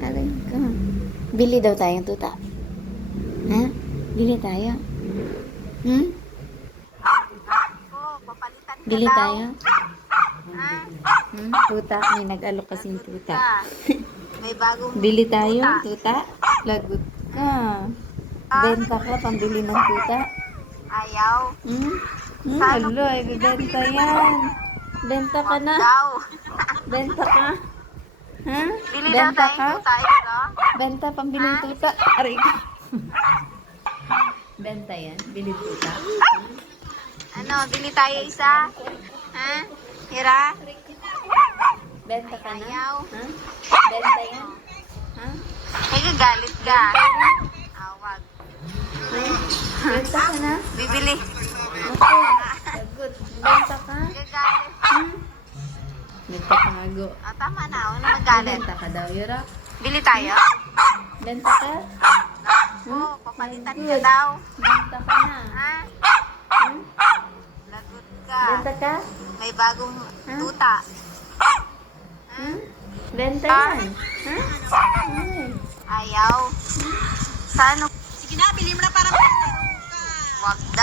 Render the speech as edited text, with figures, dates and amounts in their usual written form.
Aray ka. Bili daw tayong tuta. Ha? Bili tayo. Hmm? Papalitan ka Bili daw. tayo. Ha? Hmm? Tuta. May nag-alok kasing tuta. May bagong Bili tayo, tuta. Lagot ka. Benta ka, pambili ng tuta. Ayaw. Hmm? Alo, ay bibenta yan. Benta ka na. Daw. Benta ka. Ha? Bili daw Benta tayong ka? tuta, ito. Benta, pambili ng tuta. Aray ka. Benta yan. Bili tuta. Ano, bili tayo isa? Ha? Hira? Benta ka na. Ayaw. Ha? Benta yan. Ha? Ay, gagalit ka. Awag. Benta ka na. Bibili. Okay. Sagot. Benta ka. Gagalit. Hmm? Nagpapagago. Tama na, huwag na magalit. Benta ka daw, Yura. Bili tayo? Benta ka. Oo, papalitan ka daw. Benta ka na. Ha? Hmm? Lagot ka. Benta ka. May bagong tuta. Hmm? Benta yan. Ha? Ay. Ayaw. Sa ano? Sige na, bili mo na para wag daw.